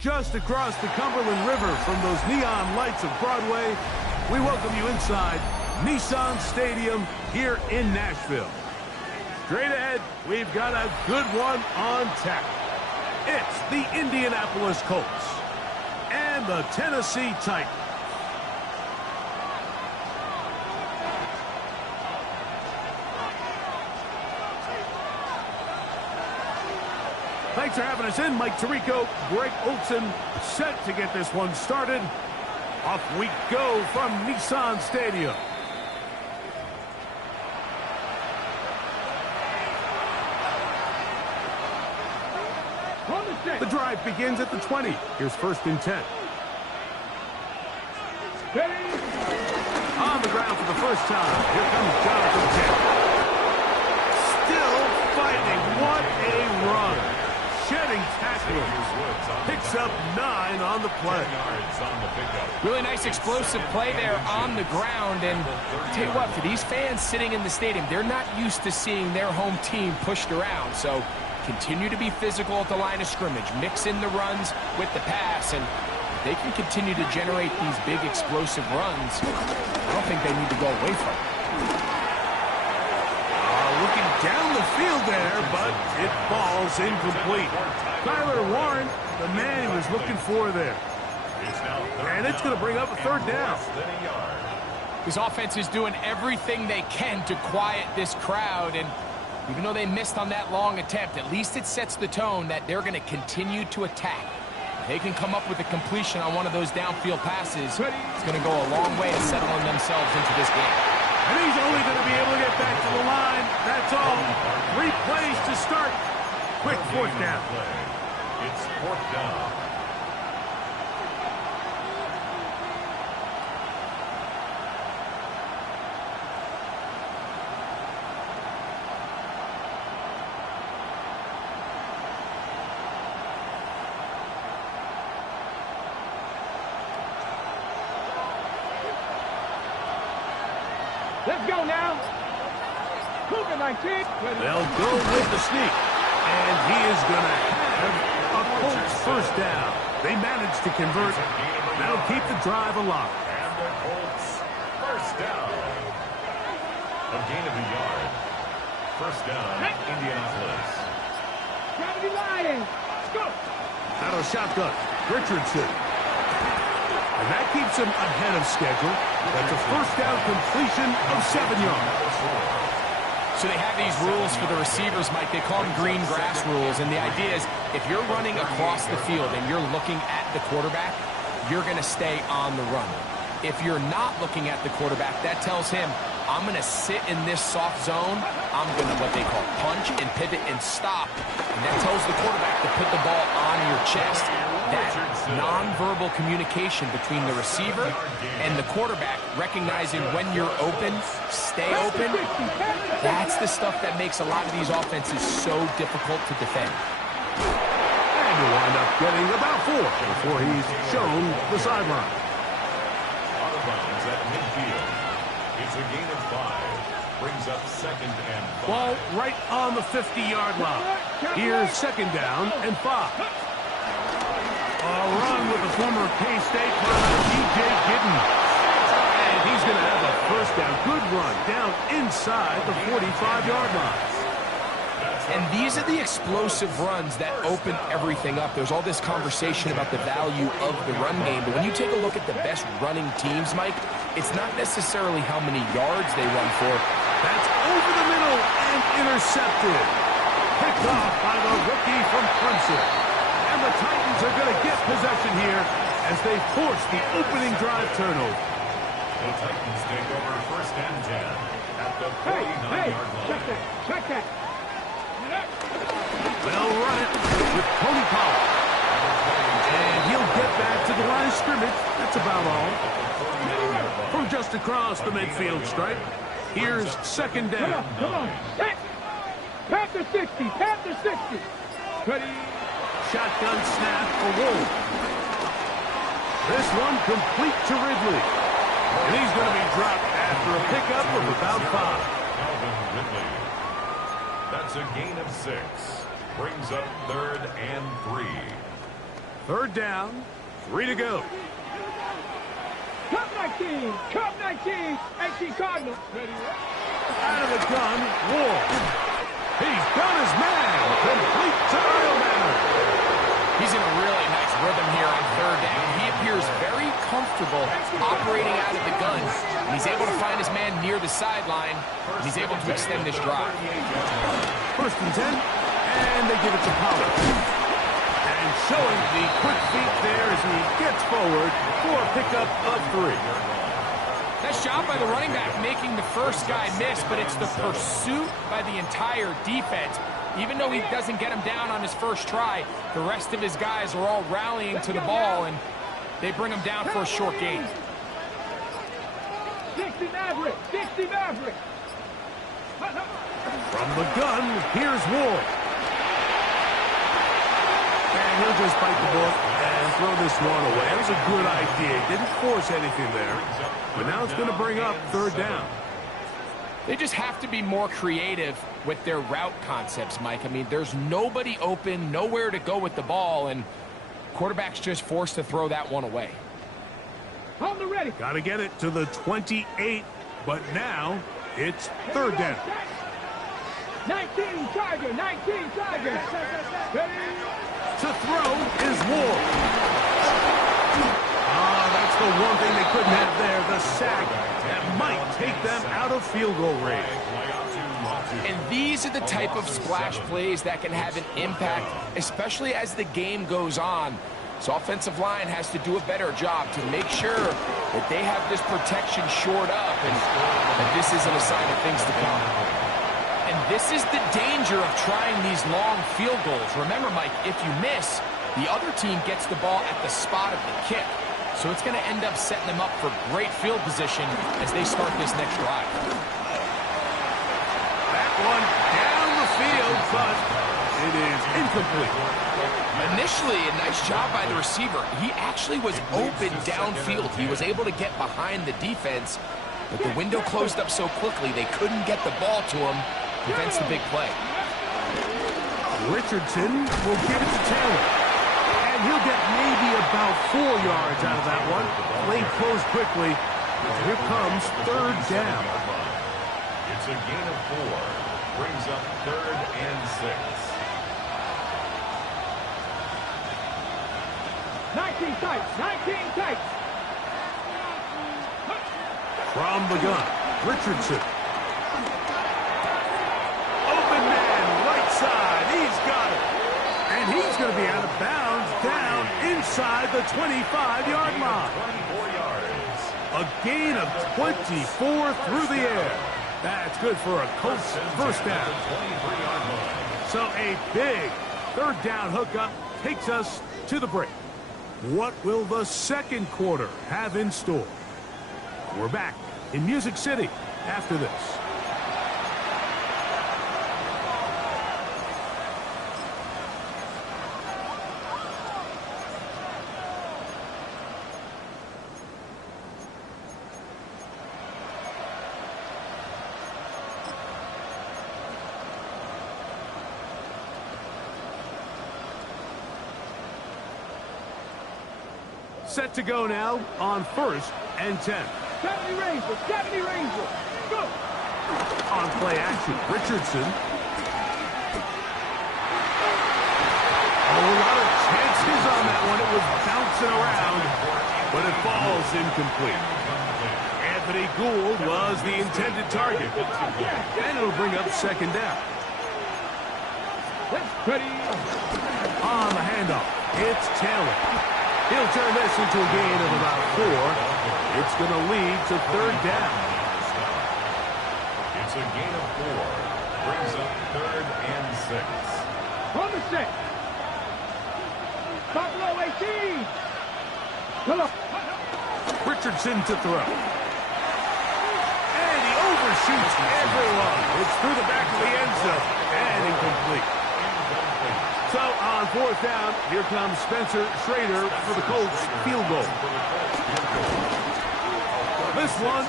Just across the Cumberland River from those neon lights of Broadway, we welcome you inside Nissan Stadium here in Nashville. Straight ahead, we've got a good one on tap. It's the Indianapolis Colts and the Tennessee Titans. Thanks for having us in. Mike Tirico, Greg Olson, set to get this one started. Off we go from Nissan Stadium. The drive begins at the 20. Here's 1st and 10. On the ground for the first time. Here comes Jonathan Taylor. Still fighting. What a run. Shedding tacklers. Picks up 9 on the play. Really nice explosive play there on the ground. And I'll tell you what, for these fans sitting in the stadium, they're not used to seeing their home team pushed around. So continue to be physical at the line of scrimmage. Mix in the runs with the pass. And they can continue to generate these big explosive runs. I don't think they need to go away from it. Looking down the field there, but it falls incomplete. Tyler Warren, the man he was looking for there. And it's going to bring up a 3rd down. This offense is doing everything they can to quiet this crowd. And even though they missed on that long attempt, at least it sets the tone that they're going to continue to attack. If they can come up with a completion on one of those downfield passes, it's going to go a long way to settling themselves into this game. And he's only going to be able to get back to the line. That's all. 3 plays to start. Quick 4th down. It's 4th down. Let's go now. Cougar 19. They'll go with the sneak. And he is going to have a Colts 1st down. They managed to convert. That'll keep the drive alive. And the Colts 1st down. A gain of a yard. 1st down, Indianapolis. Gravity Lions. Let's go. Out of shotgun, Richardson. And that keeps him ahead of schedule. That's a 1st down completion of 7 yards. So they have these rules for the receivers, Mike. They call them green grass rules. And the idea is if you're running across the field and you're looking at the quarterback, you're going to stay on the run. If you're not looking at the quarterback, that tells him, I'm going to sit in this soft zone. I'm going to what they call punch and pivot and stop. And that tells the quarterback to put the ball on your chest. That nonverbal communication between the receiver and the quarterback, recognizing when you're open, stay open, that's the stuff that makes a lot of these offenses so difficult to defend. And he'll wind up getting about 4 before he's shown the sideline. Out of bounds at midfield. It's a gain of 5. Brings up 2nd and 5. Ball right on the 50-yard line. Here's 2nd down and 5. A run with the former K-State runner, E.J. Gidden. And he's going to have a 1st down. Good run down inside the 45-yard line. And these are the explosive runs that open everything up. There's all this conversation about the value of the run game. But when you take a look at the best running teams, Mike, it's not necessarily how many yards they run for. That's over the middle and intercepted. Picked off by the rookie from Clemson. And the Titans are going to get possession here as they force the opening drive turnover. The Titans take over 1st and 10 at the 49-yard line. Check that. They'll run it with Tony Pollard. And he'll get back to the line of scrimmage. That's about all. From just across the midfield stripe, here's 2nd down. Come on. Panther 60. Panther 60. Ready. Shotgun snap for Wolf. This one complete to Ridley. And he's going to be dropped after a pickup of about 5. Calvin Ridley. That's a gain of 6. Brings up 3rd and 3. Third down, 3 to go. Cup 19, Cup 19, AC Cardinals. Out of the gun, Ward. He's got his man. Complete to Earlman. He's in a really nice rhythm here on third down. He appears very comfortable operating out of the gun. And he's able to find his man near the sideline. And he's able to extend this drive. First and 10, and they give it to Pollard. And showing the quick feet there as he gets forward for a pickup of 3. Nice job by the running back making the first guy miss, but it's the pursuit by the entire defense. Even though he doesn't get him down on his first try, the rest of his guys are all rallying to the ball, and they bring him down for a short gain. 60 Maverick, 60 Maverick. From the gun, here's Ward. And he'll just bite the bullet and throw this one away. That was a good idea. Didn't force anything there. But now it's going to bring up third down. They just have to be more creative with their route concepts, Mike. I mean, there's nobody open, nowhere to go with the ball, and quarterback's just forced to throw that one away. On the ready. Got to get it to the 28, but now it's third down. 19 Tiger, 19 Tiger. To throw is Ward. That's the one thing they couldn't have there, the sack that might take them out of field goal range. And these are the type of splash plays that can have an impact, especially as the game goes on. So offensive line has to do a better job to make sure that they have this protection shored up and that this isn't a sign of things to come. And this is the danger of trying these long field goals. Remember, Mike, if you miss, the other team gets the ball at the spot of the kick. So it's going to end up setting them up for great field position as they start this next drive. That one down the field, but it is incomplete. Initially, a nice job by the receiver. He actually was open downfield. He was able to get behind the defense, but the window closed up so quickly they couldn't get the ball to him. Prevents the big play. Richardson will give it to Taylor. And he'll get maybe about 4 yards out of that one. Play closed quickly. Here comes third down. It's a gain of 4. Brings up 3rd and 6. 19 tights, 19 tights. From the gun, Richardson. Open man, right side. He's got it. And he's going to be out of bounds down inside the 25-yard line. 24 yards. A gain of 24 through the air. That's good for a Colts first down. 23-yard line. So a big third down hookup takes us to the break. What will the second quarter have in store? We're back in Music City after this. Set to go now on 1st and 10. 70 Ranger, 70 Ranger. Go. On play action, Richardson. Oh, a lot of chances on that one. It was bouncing around, but it falls incomplete. Anthony Gould was the intended target. And it'll bring up second down. Ready. On the handoff, it's Taylor. He'll turn this into a gain of about 4. It's going to lead to third down. It's a gain of 4. Brings up 3rd and 6. On the 6. Buffalo 18. Come on. Richardson to throw. And he overshoots everyone. It's through the back of the end zone. And incomplete. So on 4th down, here comes Spencer Schrader for the Colts field goal. This one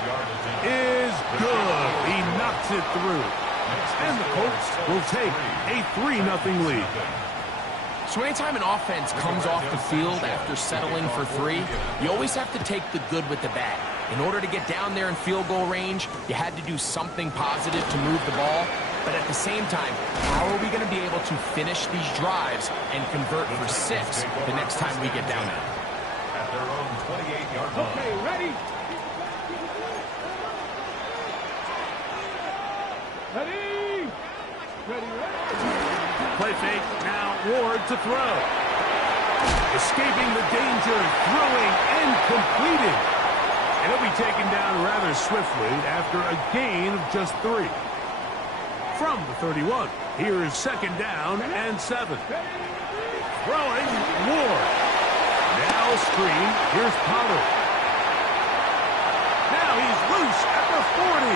is good. He knocks it through. And the Colts will take a 3-0 lead. So anytime an offense comes off the field after settling for 3, you always have to take the good with the bad. In order to get down there in field goal range, you had to do something positive to move the ball. But at the same time, how are we going to be able to finish these drives and convert for 6 the next time we get down there? At their own 28-yard line. Okay, ready? Ready? Ready, ready. Play fake, now Ward to throw. Escaping the danger, throwing, and completing. And he'll be taken down rather swiftly after a gain of just 3. From the 31, here's 2nd down and 7. Throwing, Ward. Now a screen, here's Pollard. Now he's loose at the 40.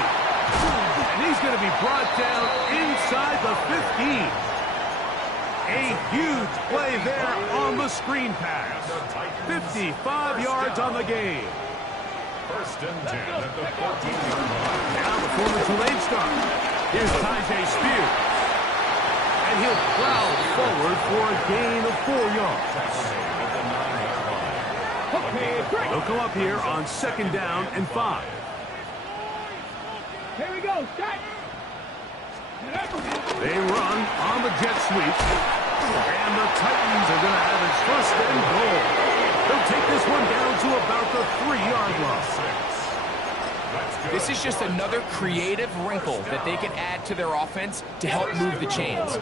And he's going to be brought down inside the 15. A huge play there on the screen pass. 55 yards on the game. 1st and 10 at the 14-yard line. Now the former Tulane star. Here's Tyjae Spears. And he'll plow forward for a gain of 4 yards. Okay, great. They'll come up here on 2nd down and 5. Here we go, set. They run on the jet sweep. And the Titans are going to have its 1st and goal. They'll take this one down to about the 3-yard line. This is just another creative wrinkle that they can add to their offense to help move the chains.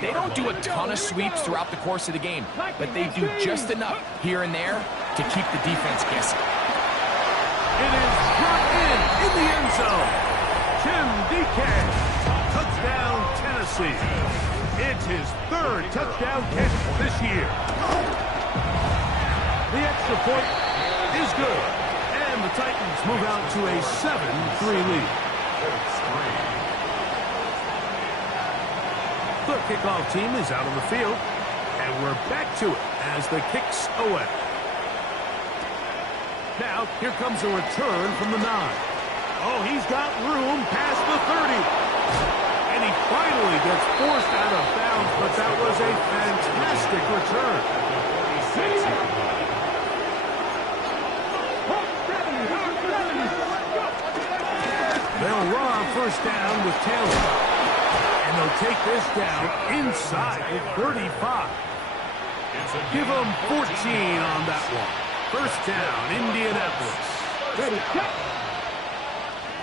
They don't do a ton of sweeps throughout the course of the game, but they do just enough here and there to keep the defense guessing. It is brought in the end zone. Tim DK, touchdown Tennessee. It's his 3rd touchdown catch this year. The extra point is good. And the Titans move out to a 7-3 lead. The kickoff team is out on the field. And we're back to it as the kick's away. Now, here comes a return from the 9. Oh, he's got room past the 30. And he finally gets forced out of bounds, but that was a fantastic return. They'll run on 1st down with Taylor. And they'll take this down inside the 35. Give them 14 on that one. 1st down, Indianapolis. Ready, set.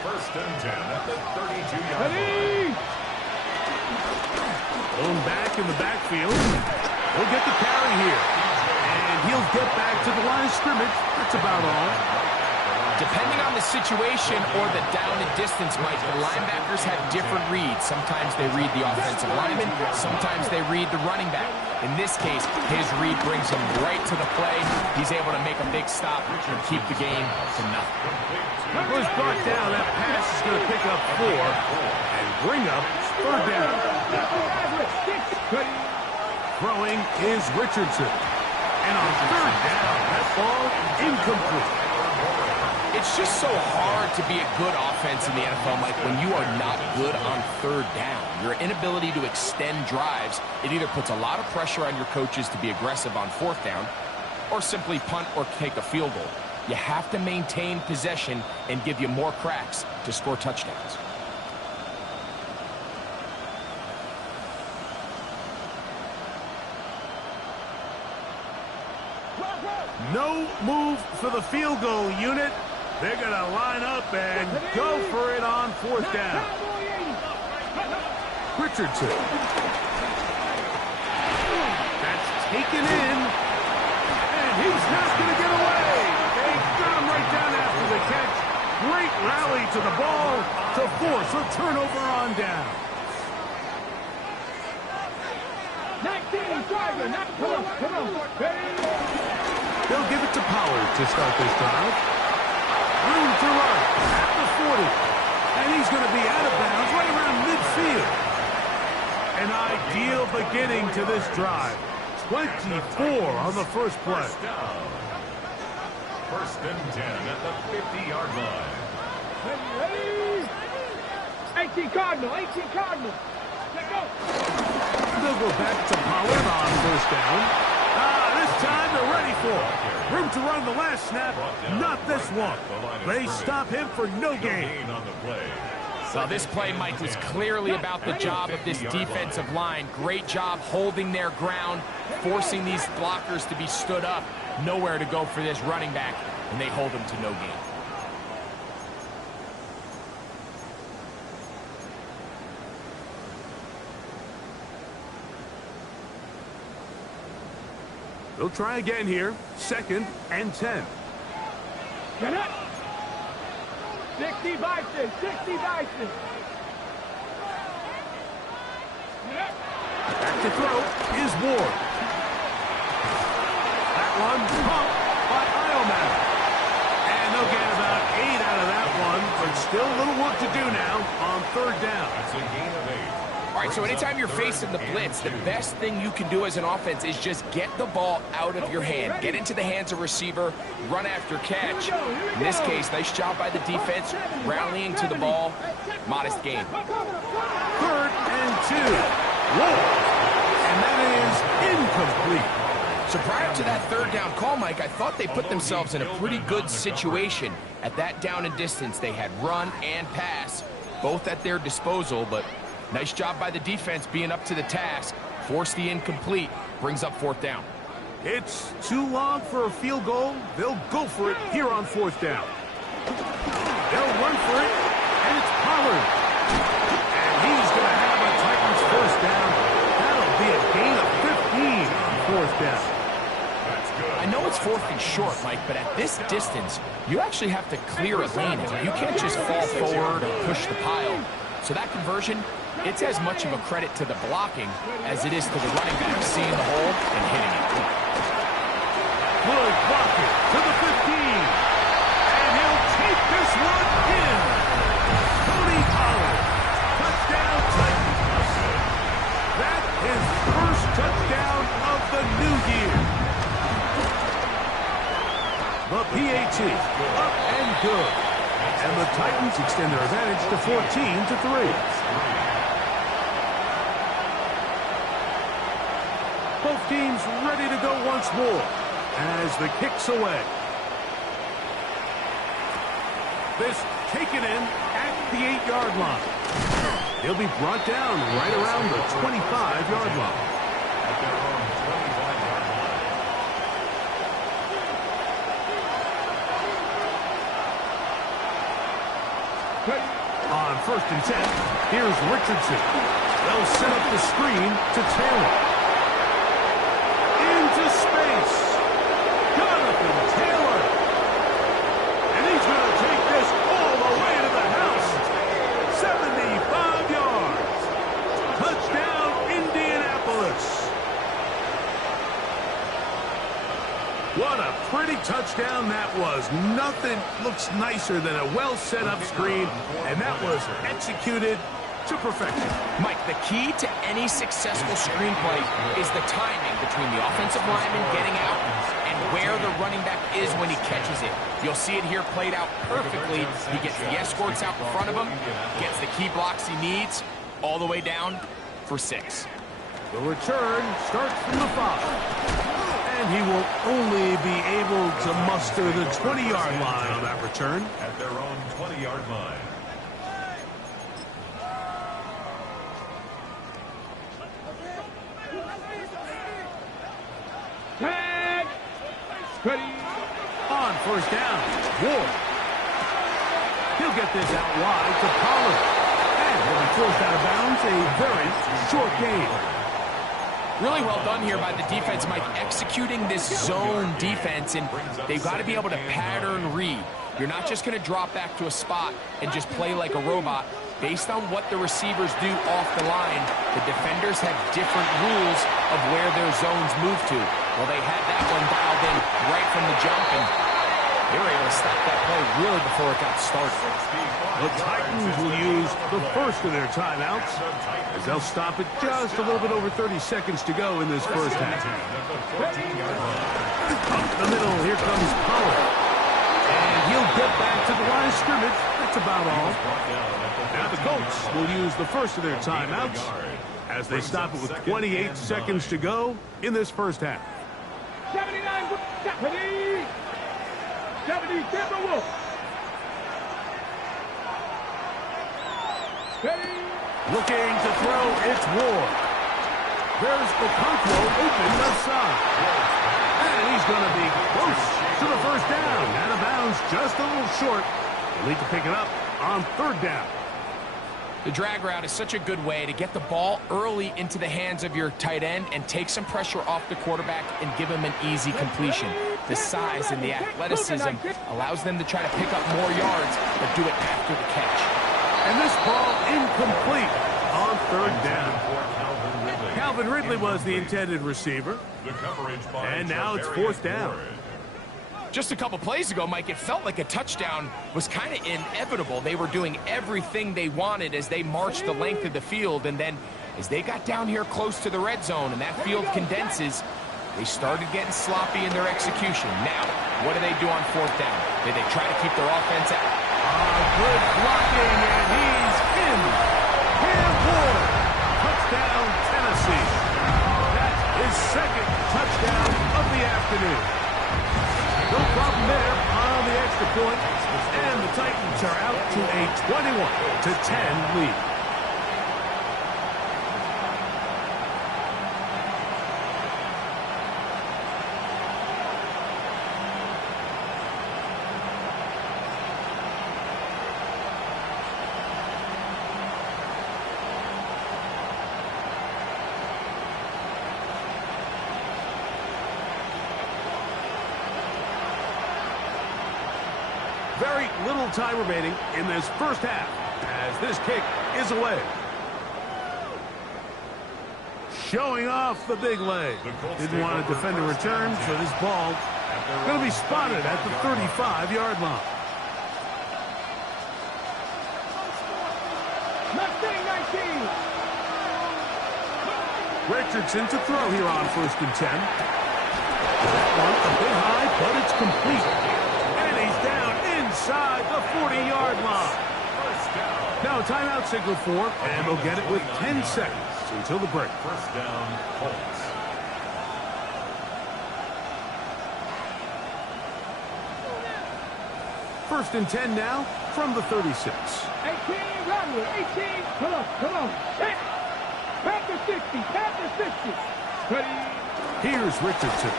1st and 10 at the 32-yard line. Ready? Thrown back in the backfield. He'll get the carry here. And he'll get back to the line of scrimmage. That's about all. Depending on the situation or the down and distance, Mike, the linebackers have different reads. Sometimes they read the offensive lineman. Sometimes they read the running back. In this case, his read brings him right to the play. He's able to make a big stop and keep the game to nothing. Was brought down. That pass is going to pick up 4 and bring up 3rd down. Throwing is Richardson. And on 3rd down, that ball incomplete. It's just so hard to be a good offense in the NFL, Mike, when you are not good on 3rd down. Your inability to extend drives, it either puts a lot of pressure on your coaches to be aggressive on 4th down or simply punt or take a field goal. You have to maintain possession and give you more cracks to score touchdowns. No move for the field goal unit. They're going to line up and go for it on 4th down. Richardson. That's taken in. And he's not going to get away. They got him right down after the catch. Great rally to the ball to force a turnover on down. 19, driver, come on. They'll give it to Pollard to start this drive. Room to run at the 40. And he's going to be out of bounds right around midfield. An ideal beginning to this drive. 24 on the first play. 1st and 10 at the 50-yard line. Ready? 18 Cardinal. Let go. they'll go back to Pollard on first down. This time they're ready for it. Room to run the last snap, not this one. They stop him for no gain. Well, this play, Mike, was clearly about the job of this defensive line. Great job holding their ground, forcing these blockers to be stood up. Nowhere to go for this running back, and they hold him to no gain. They'll try again here. 2nd and 10. Get up. 60 Bison. 60 Bison. Back to throw is Ward. That one pumped by Ileman. And they'll get about 8 out of that one, but still a little work to do now on 3rd down. That's a gain of 8. All right, so anytime you're facing the blitz, the best thing you can do as an offense is just get the ball out of your hand. Get into the hands of receiver, run after catch. In this case, nice job by the defense, rallying to the ball. Modest gain. 3rd and 2. Whoa! And that is incomplete. So prior to that 3rd down call, Mike, I thought they put themselves in a pretty good situation. At that down and distance, they had run and pass, both at their disposal, but nice job by the defense being up to the task. Force the incomplete, brings up 4th down. It's too long for a field goal. They'll go for it here on 4th down. They'll run for it, and it's Pollard. And he's going to have a Titans 1st down. That'll be a gain of 15 on 4th down. I know it's 4th and short, Mike, but at this distance, you actually have to clear a lane. You can't just fall forward or push the pile. So that conversion, it's as much of a credit to the blocking as it is to the running back seeing the hole and hitting it. Good blocking to the 15. And he'll take this one in. Tony Pollard. Touchdown Titans. That is first touchdown of the new year. The PAT up and good. And the Titans extend their advantage to 14-3. Both teams ready to go once more as the kick's away. This taken in at the 8-yard line. He'll be brought down right around the 25-yard line. At their own 25-yard line. On 1st and 10, here's Richardson. They'll set up the screen to Taylor. Into space. Jonathan Taylor. And he's going to take this all the way to the house. 75 yards. Touchdown, Indianapolis. What a pretty touchdown that was. Nothing looks nicer than a well-set-up screen, and that was executed to perfection. Mike, the key to any successful screenplay is the timing between the offensive lineman getting out and where the running back is when he catches it. You'll see it here played out perfectly. He gets the escorts out in front of him, gets the key blocks he needs, all the way down for 6. The return starts from the 5. And he will only be able to muster the 20-yard line on that return. At their own 20-yard line. Tag. Ready. On 1st down, Ward. He'll get this out wide to Pollard. And he'll be forced out of bounds, a very short gain. Really well done here by the defense, Mike, executing this zone defense, and they've got to be able to pattern read. You're not just going to drop back to a spot and just play like a robot. Based on what the receivers do off the line, the defenders have different rules of where their zones move to. Well, they had that one dialed in right from the jump, and they were able to stop that play really before it got started. The Titans will use the first of their timeouts as they'll stop it just a little bit over 30 seconds to go in this first half. Up the middle, here comes Pollard. And he'll get back to the line of scrimmage. That's about all. Now the Colts will use the first of their timeouts as they stop it with 28 seconds to go in this first half. 79, 70, Timberwolves. Looking to throw, it's Ward. There's Okonkwo open left side. And he's going to be close to the first down. Out of bounds, just a little short. They'll need to pick it up on third down. The drag route is such a good way to get the ball early into the hands of your tight end and take some pressure off the quarterback and give him an easy completion. The size and the athleticism allows them to try to pick up more yards, but do it after the catch. And this ball incomplete on third down. Calvin Ridley was the intended receiver. And now it's fourth down. Just a couple plays ago, Mike, it felt like a touchdown was kind of inevitable. They were doing everything they wanted as they marched the length of the field, and then as they got down here close to the red zone and that field condenses, they started getting sloppy in their execution. Now, what do they do on fourth down? Did they try to keep their offense out? Good blocking, and he's in. Cam Ward, touchdown, Tennessee. That's his second touchdown of the afternoon. No problem there on the extra point, and the Titans are out to a 21-10 lead. Very little time remaining in this first half as this kick is away. Showing off the big leg. Didn't want to defend a return, so this ball going to be spotted at the 35-yard line. Richardson to throw here on 1st and 10. That one a bit high, but it's complete. And he's down inside the 40-yard line. Now a timeout signal for, and they'll get it with 10 seconds until the break. First down, Colts. First and 10 now from the 36. 18, Rodwood, 18. Come on. Panther 60, Panther 60. Ready. Here's Richardson.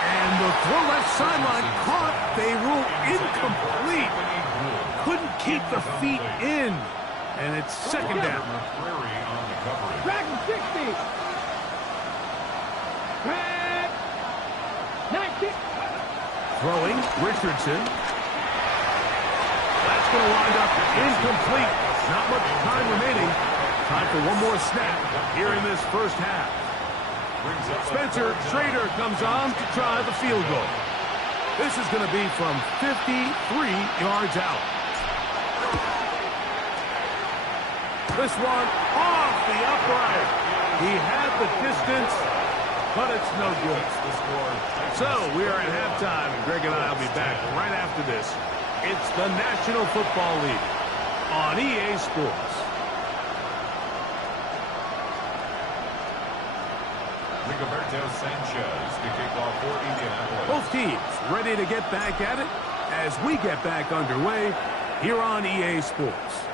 And the throw left sideline caught. They rule incomplete. Couldn't keep the feet in. And it's second down. Dragon 60. Red. 19. Throwing, Richardson. That's going to wind up incomplete. Not much time remaining. Time for one more snap here in this first half. Spencer Schrader comes on to try the field goal. This is going to be from 53 yards out. This one off the upright. He had the distance, but it's no good. So we are at halftime, and Greg and I will be back right after this. It's the National Football League on EA Sports. Rigoberto Sanchez to kick off for Indianapolis. Both teams ready to get back at it as we get back underway here on EA Sports.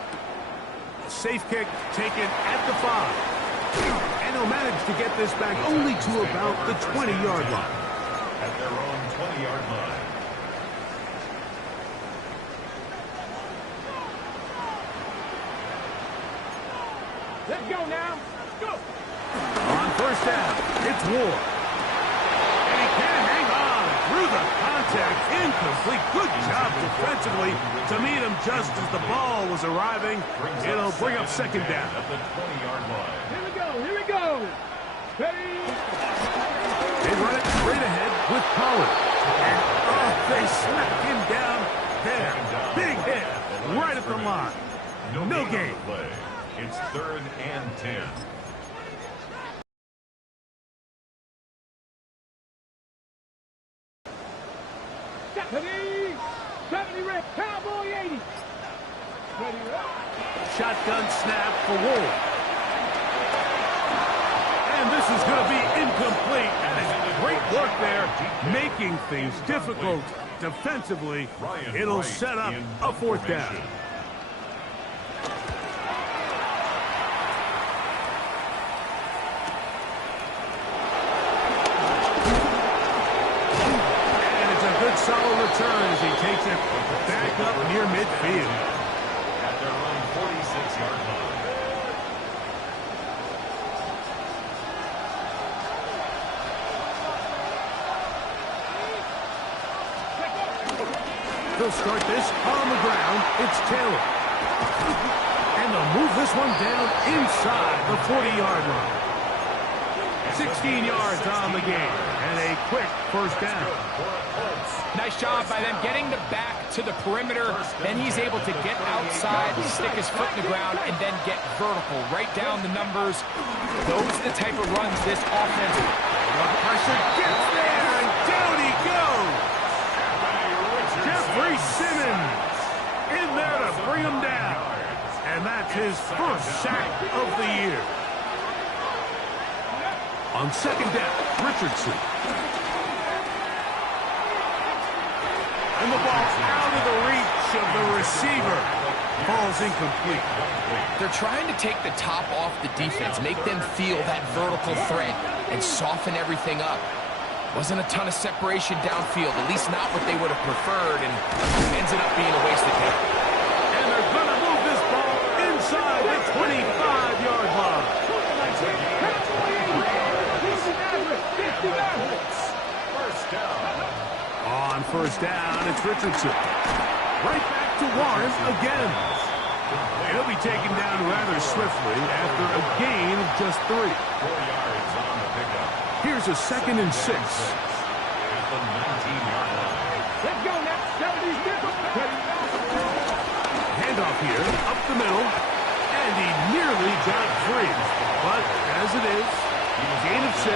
A safe kick taken at the 5. And he'll manage to get this back only to about the 20-yard line. At their own 20-yard line. Let's go now. Go. On first down, it's Ward. And he can't hang on through the contact. Incomplete. Good job defensively to meet him just as the ball was arriving. It'll bring up second down. At the 20-yard line. Here we go. Ready. They run it straight ahead with Pollard. And they smack him down there. Big hit right at the line. No gain. Play. It's 3rd and 10. Ready. 70 red. Cowboy 80. Ready. shotgun snap for Wolf. And this is going to be incomplete. And great work there, making things difficult defensively. It'll set up a fourth down. Solid return as he takes it back up near midfield. At their own 46-yard line. They'll start this on the ground. It's Taylor. And they'll move this one down inside the 40-yard line. 16 yards on the game and a quick first down. Nice job by them getting the back to the perimeter. Then he's able to get outside, stick his foot in the ground, and then get vertical. Right down the numbers. Those are the type of runs this offense. The pressure gets there, and down he goes. Jeffrey Simmons in there to bring him down. And that's his first sack of the year. On second down, Richardson. And the ball out of the reach of the receiver. Ball's incomplete. They're trying to take the top off the defense, make them feel that vertical threat, and soften everything up. Wasn't a ton of separation downfield, at least not what they would have preferred, and ended up being a wasted hit. And they're going to move this ball inside the 25-yard line. First down. On first down, it's Richardson. Right back to Warren again. He'll be taken down rather swiftly after a gain of just 3. 4 yards on the pickup. Here's a 2nd and 6. At the 19-yard line. Let's go now. 70's Handoff here, up the middle, and he nearly got free. But as it is, gain of 6.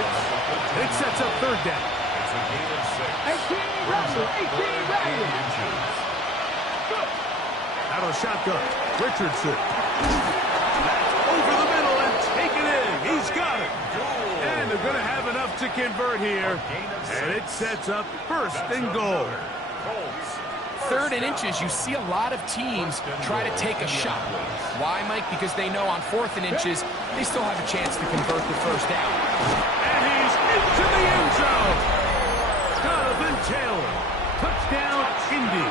It sets up third down. It's a gain of 6. 18 Rattler, 18 Rattler. Out of shotgun, Richardson. That's over the middle and taken in. He's got it. And they're going to have enough to convert here. And it sets up first and goal. Third and inches, you see a lot of teams try to take a shot. Why, Mike? Because they know on 4th and inches, they still have a chance to convert the first down. And he's into the end zone. Jonathan Taylor. Touchdown, Indy.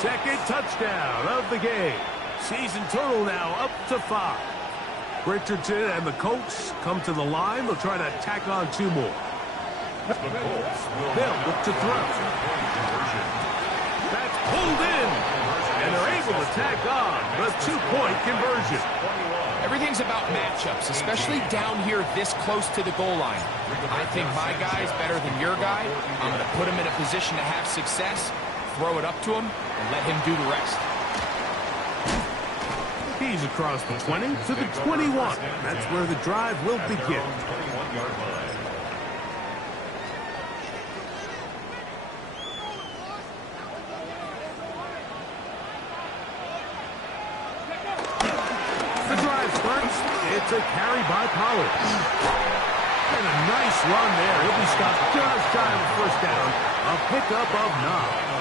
Second touchdown of the game. Season total now up to 5. Richardson and the Colts come to the line. They'll try to tack on 2 more. They'll look to throw. That's pulled in. And they're able to tack on the 2-point conversion. Everything's about matchups, especially down here this close to the goal line. I think my guy's better than your guy. I'm going to put him in a position to have success, throw it up to him, and let him do the rest. He's across the 20 to the 21. That's where the drive will begin. 21-yard line. The drive starts. It's a carry by Pollard. And a nice run there. He'll be stopped just shy of the first down. A pickup of 9.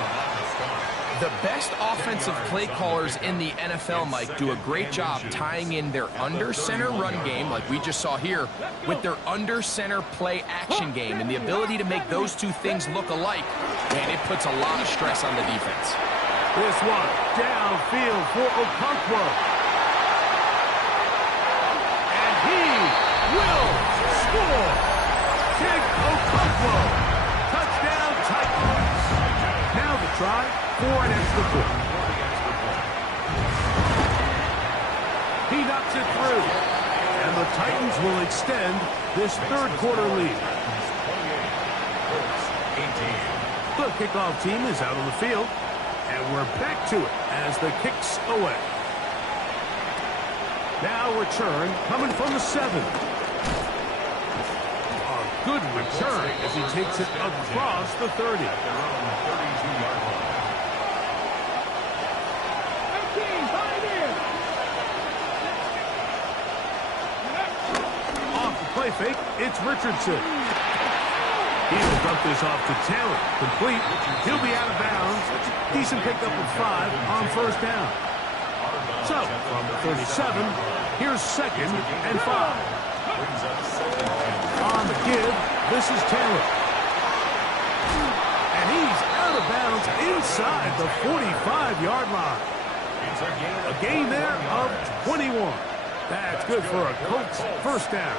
The best offensive play callers in the NFL, Mike, do a great job tying in their under-center run game, like we just saw here, with their under-center play action game. And the ability to make those two things look alike, man, it puts a lot of stress on the defense. This one downfield for Okonkwo. And he will score. Big Okonkwo. Touchdown Titans. Now the try for an extra point. He knocks it through. And the Titans will extend this third-quarter lead. The kickoff team is out on the field. And we're back to it as the kick's away. Now return coming from the 7. A good return as he takes it across the 30. fake. It's Richardson. He'll dump this off to Taylor. Complete. He'll be out of bounds. Decent pickup of 5 on first down. So, from the 37, here's 2nd and 5. On the give, this is Taylor. And he's out of bounds inside the 45-yard line. A gain there of 21. That's good for a Colts first down.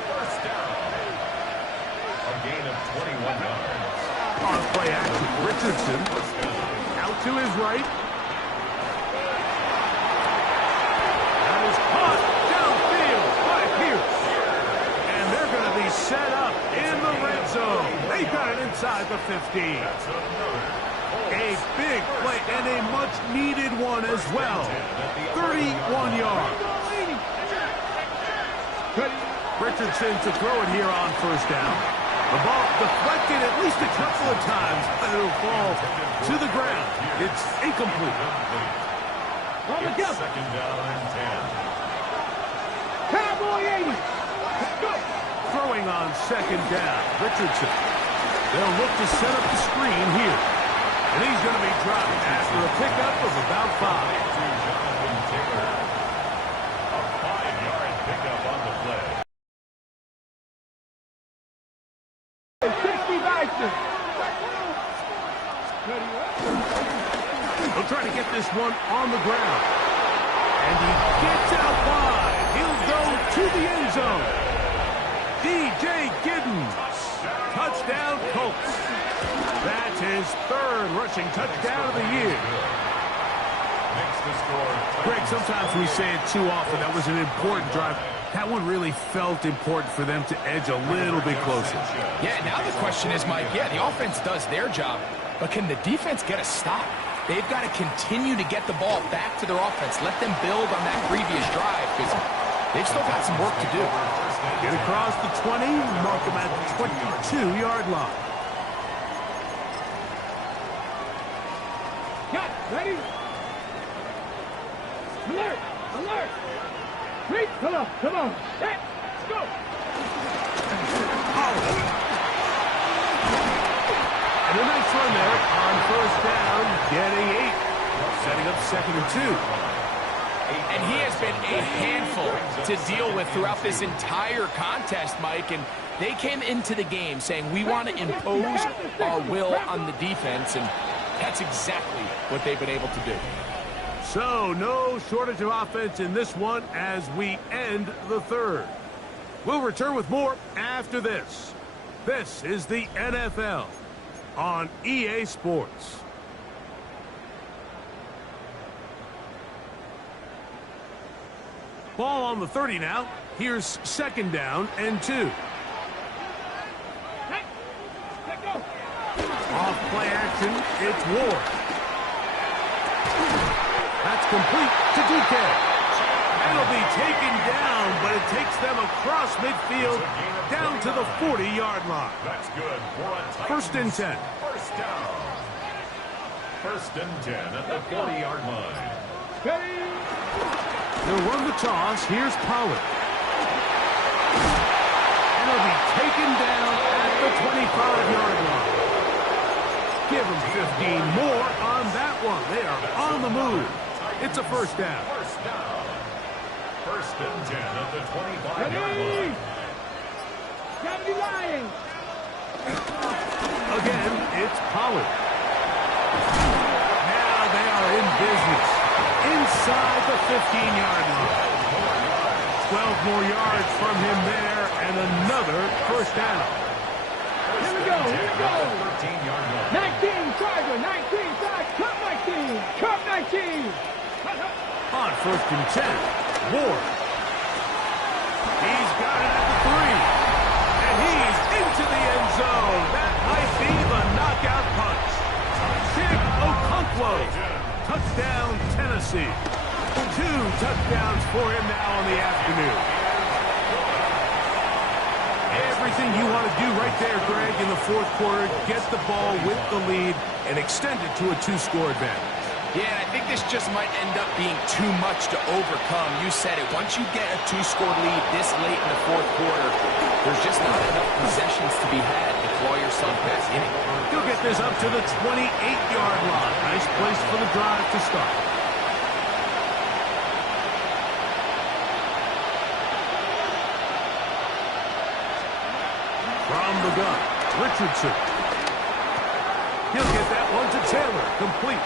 A gain of 21 yards. On play action, Richardson out to his right. That is caught downfield by Pierce. And they're going to be set up in the red zone. They got it inside the 15. A big play and a much-needed one as well. 31 yards. Richardson to throw it here on first down. The ball deflected at least a couple of times, but it'll fall to the ground. It's incomplete. Second down and 10. Cowboy 80. Let's go. Throwing on second down, Richardson. They'll look to set up the screen here. And he's going to be dropped after a pickup of about 5. A 5-yard pickup on the play. 60 Bison. He'll try to get this one on the ground. And he gets out wide. He'll go to the end zone. DJ Giddens. Touchdown, Colts. That's his 3rd rushing touchdown of the year. Greg, sometimes we say it too often. That was an important drive. That one really felt important for them to edge a little bit closer. Yeah, now the question is, Mike, yeah, the offense does their job, but can the defense get a stop? They've got to continue to get the ball back to their offense. Let them build on that previous drive because they've still got some work to do. Get across the 20, mark them at the 22-yard line. Got it. Ready? Alert! Alert! Wait, come on, come on. Set, go! And a nice run there on first down, getting 8. Setting up 2nd and 2. And he has been a handful to deal with throughout this entire contest, Mike. And they came into the game saying, we want to impose our will on the defense. And that's exactly what they've been able to do. So, no shortage of offense in this one as we end the 3rd. We'll return with more after this. This is the NFL on EA Sports. Ball on the 30 now. Here's 2nd down and 2. Off play action, it's Ward. That's complete to DK. It'll be taken down, but it takes them across midfield down to the 40-yard line. That's good for a tight 1st and 10. First down. 1st and 10 at the 40-yard line. They'll run the toss. Here's Pollard. And he'll be taken down at the 25-yard line. Give them 15 more on that one. They are on the move. It's a first down. First down. 1st and 10 at the 25-yard line. Gravity Lions. Again, it's Pollard. Now they are in business. Inside the 15-yard line. 12 more yards from him there, and another first down. Here we go, here we go. 13-yard line. 19, Charger, 19, side, cut 19, cut 19. On 1st and 10, Ward. He's got it at the 3. And he's into the end zone. That might be the knockout punch. Chig Okonkwo. Touchdown, Tennessee. 2 touchdowns for him now on the afternoon. Everything you want to do right there, Greg, in the 4th quarter, get the ball with the lead and extend it to a 2-score advantage. Yeah, and I think this just might end up being too much to overcome. You said it. Once you get a 2-score lead this late in the fourth quarter, there's just not enough possessions to be had to claw yourself back in it. He'll get this up to the 28-yard line. Nice place for the drive to start. From the gun, Richardson. He'll get that one to Taylor, complete.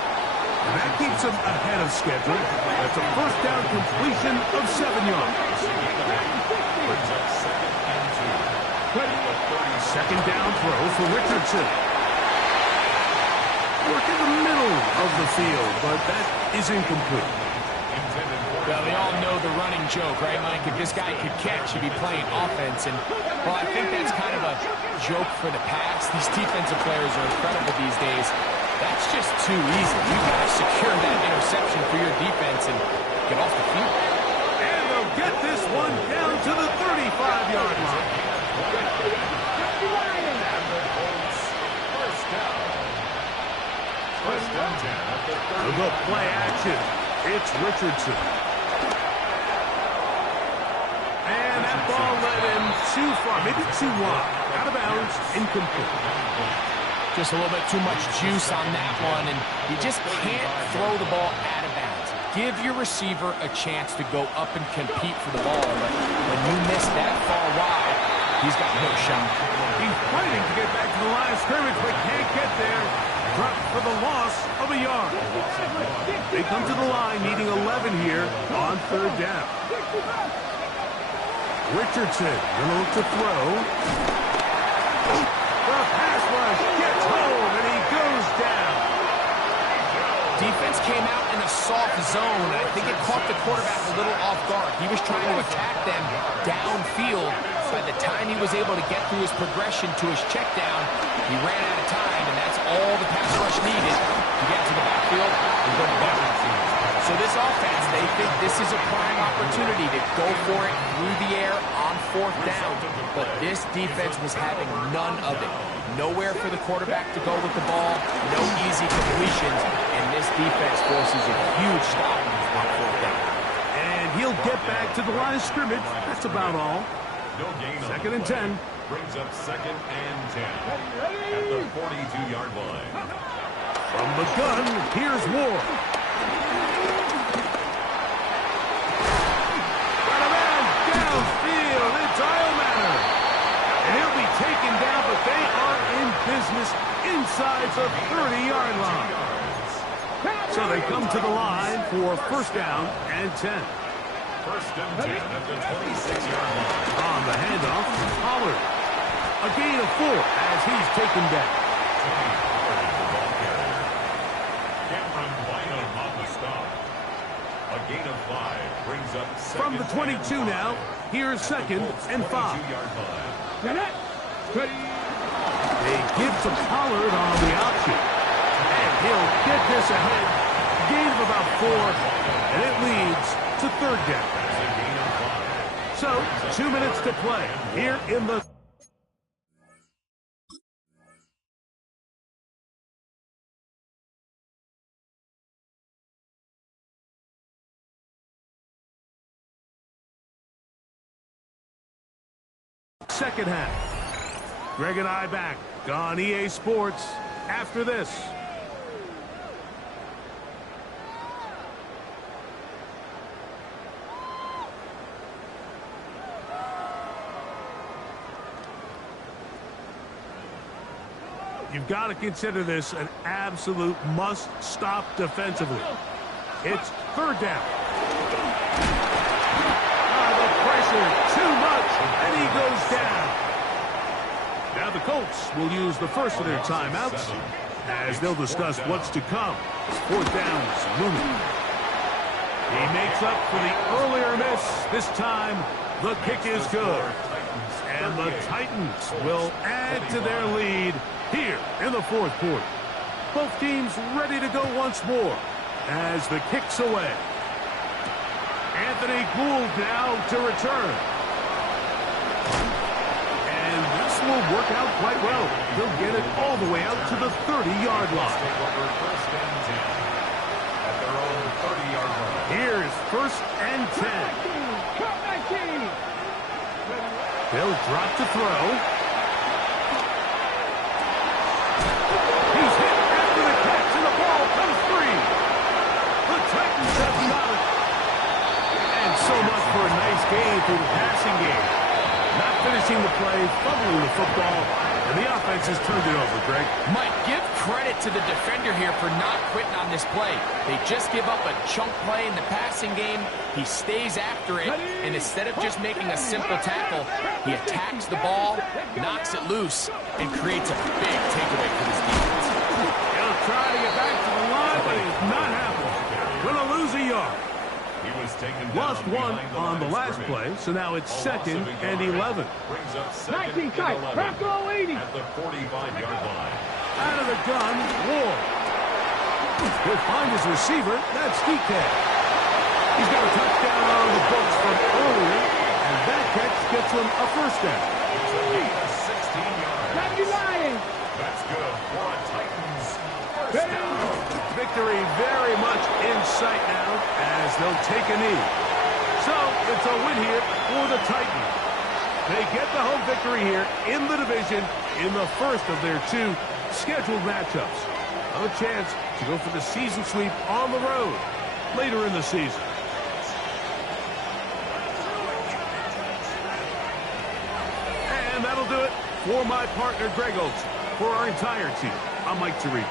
And that keeps him ahead of schedule. That's a first down completion of 7 yards. Second down throw for Richardson. Work in the middle of the field, but that is incomplete. Well, they all know the running joke, right, Mike? If this guy could catch, he'd be playing offense. And, well, I think that's kind of a joke for the past. These defensive players are incredible these days. That's just too easy. You've got to secure that interception for your defense and get off the field. And they'll get this one down to the 35-yard line. First down 10 at the 30. They'll go play action. It's Richardson. And that ball led him too far, maybe too wide. Out of bounds, incomplete. Just a little bit too much juice on that one, and you just can't throw the ball out of bounds. Give your receiver a chance to go up and compete for the ball, but when you miss that far wide, he's got no shot. He's fighting to get back to the line of scrimmage, but can't get there. Dropped for the loss of a yard. They come to the line needing 11 here on third down. Richardson gonna look to throw. The pass rush gets home, and he goes down. Defense came out in a soft zone, and I think it caught the quarterback a little off guard. He was trying to attack them downfield. By the time he was able to get through his progression to his check down, he ran out of time, and that's all the pass rush needed to get to the backfield and go to cover. So this offense, they think this is a prime opportunity to go for it through the air on fourth down. But this defense was having none of it. Nowhere for the quarterback to go with the ball, no easy completions, and this defense forces a huge stop on fourth down. And he'll get back to the line of scrimmage. That's about all. No gain on Second and the play. 10. Brings up second and 10 at the 42-yard line. From the gun, here's Ward. Got a man downfield. It's Iomanner. And he'll be taken down, but they are in business inside the 30-yard line. So they come to the line for first down and 10. First and 10 at the 26-yard line. On the handoff, Pollard. A gain of 4 as he's taken down. Cameron Bynum on the stop. A gain of 5 brings up second. From the 22 now, here's second and 5. 22-yard line. They give to Pollard on the option. And he'll get this ahead. Gain of about 4, and it leads to third down. So, 2 minutes to play here in the... second half. Greg and I back on EA Sports after this. You've got to consider this an absolute must-stop defensively. It's third down. The pressure, too much, and he goes down. Now the Colts will use the first of their timeouts as they'll discuss what's to come. Fourth down is looming. He makes up for the earlier miss. This time, the kick is good. And the Titans will add to their lead here in the fourth quarter. Both teams ready to go once more as the kick's away. Anthony Gould now to return. And this will work out quite well. He'll get it all the way out to the 30-yard line. at their own 30-yard line. Here's 1st and 10. Count 19. They'll drop to throw. He's hit after the catch, and the ball comes free. The Titans have got it. And so much for a nice gain through the passing game. Not finishing the play, fumbling the football, and the offense has turned it over, Greg. Mike, give credit to the defender here for not quitting on this play. They just give up a chunk play in the passing game. He stays after it, and instead of just making a simple tackle, he attacks the ball, knocks it loose, and creates a big takeaway for this defense. He'll try to get back to the line, but it's not happening. Gonna lose a yard. He was taken Lost down one on the last play, so now it's 2nd and 11. Brings up 2nd 19 and tight. 11 Back goal 80. at the 45-yard line. Out of the gun, Ward. He'll find his receiver. That's DK. He's got a touchdown on the books from earlier, and that catch gets him a 1st down. It's a gain of 16 yards. Got you lying. That's good for a Titans 1st down. Victory very much in sight now as they'll take a knee. So it's a win here for the Titans. They get the home victory here in the division in the first of their 2 scheduled matchups. A chance to go for the season sweep on the road later in the season. And that'll do it for my partner, Greg Olson. For our entire team, I'm Mike Tirico.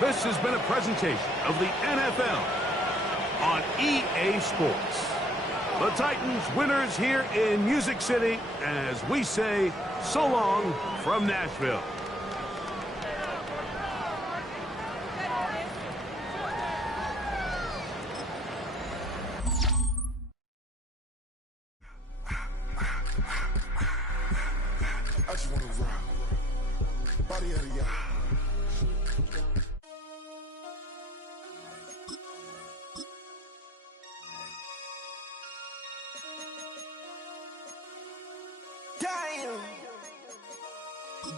This has been a presentation of the NFL on EA Sports. The Titans winners here in Music City as we say so long from Nashville. I just wanna rock. Body out of y'all.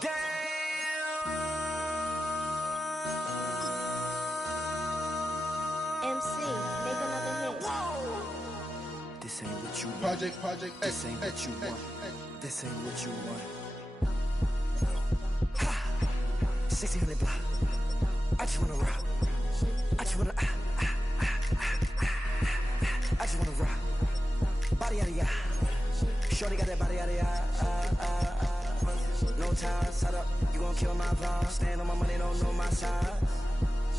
Damn. MC, make another hit. This ain't what you want. Project, This ain't what you want. This ain't what you want. Ha! 1600 block. I just wanna rock. I just wanna. I just wanna rock. Body out of ya. Shorty got that body out of ya. No time, set up. You gon' kill my vibe. Stand on my money, don't know my size.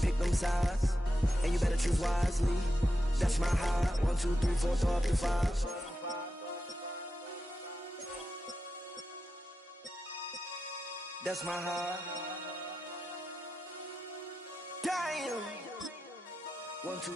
Pick them sides, and you better choose wisely. That's my high. 1, 2, 3, 4, throw up to 5. That's my high. Damn. 1, 2.